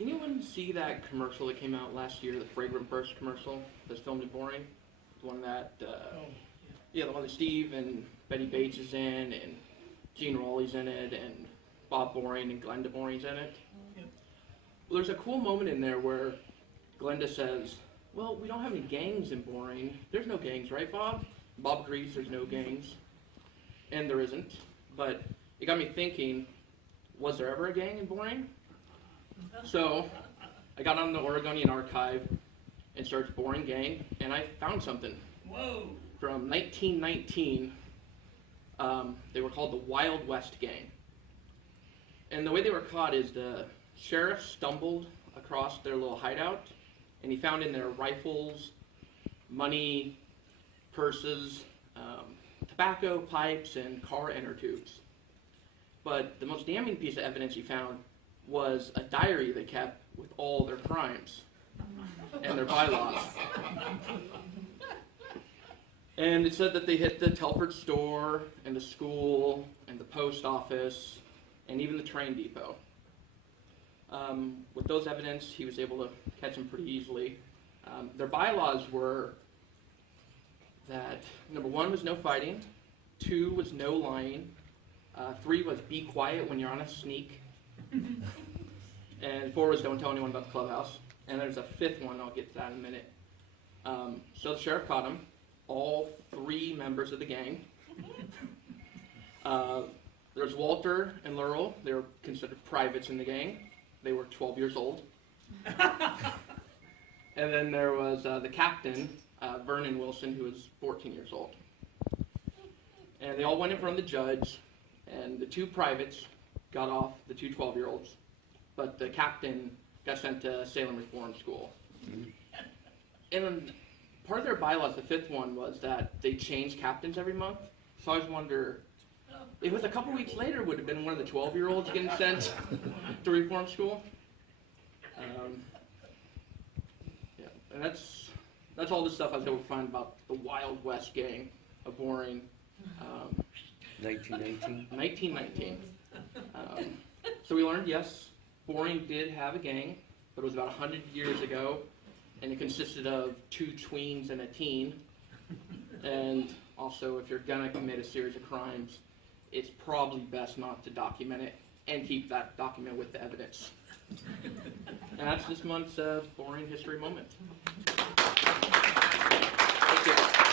Anyone see that commercial that came out last year, the Fragrant Burst commercial that's filmed in Boring? The one that, the one that Steve and Betty Bates is in, and Gene Rowley's in it, and Bob Boring and Glenda Boring's in it. Yep. Well, there's a cool moment in there where Glenda says, well, we don't have any gangs in Boring. There's no gangs, right, Bob? Bob agrees there's no gangs. And there isn't. But it got me thinking, was there ever a gang in Boring? So I got on the Oregonian Archive and searched Boring Gang, and I found something. Whoa! From 1919. They were called the Wild West Gang. And the way they were caught is the sheriff stumbled across their little hideout, and he found in there rifles, money, purses, tobacco, pipes, and car inner tubes. But the most damning piece of evidence he found was a diary they kept with all their crimes and their bylaws. And it said that they hit the Telford store, and the school, and the post office, and even the train depot. With those evidence, he was able to catch them pretty easily. Their bylaws were that number 1 was no fighting, 2 was no lying, 3 was be quiet when you're on a sneak, and 4 was don't tell anyone about the clubhouse. And there's a 5th one, I'll get to that in a minute. So the sheriff caught him, all 3 members of the gang. There's Walter and Laurel. They were considered privates in the gang. They were 12 years old. And then there was the captain, Vernon Wilson, who was 14 years old. And they all went in front of the judge, and the 2 privates got off the 2 12-year-olds, but the captain got sent to Salem Reform School. And part of their bylaws, the 5th one, was that they changed captains every month. So I always wonder, if it was a couple weeks later, would have been one of the 12-year-olds getting sent to Reform School. And that's all the stuff I was able to find about the Wild West Gang of Boring. 1919. 1919. So we learned, yes, Boring did have a gang, but it was about 100 years ago, and it consisted of 2 tweens and a teen. And also, if you're gonna commit a series of crimes, it's probably best not to document it and keep that document with the evidence. And that's this month's Boring History Moment. Thank you.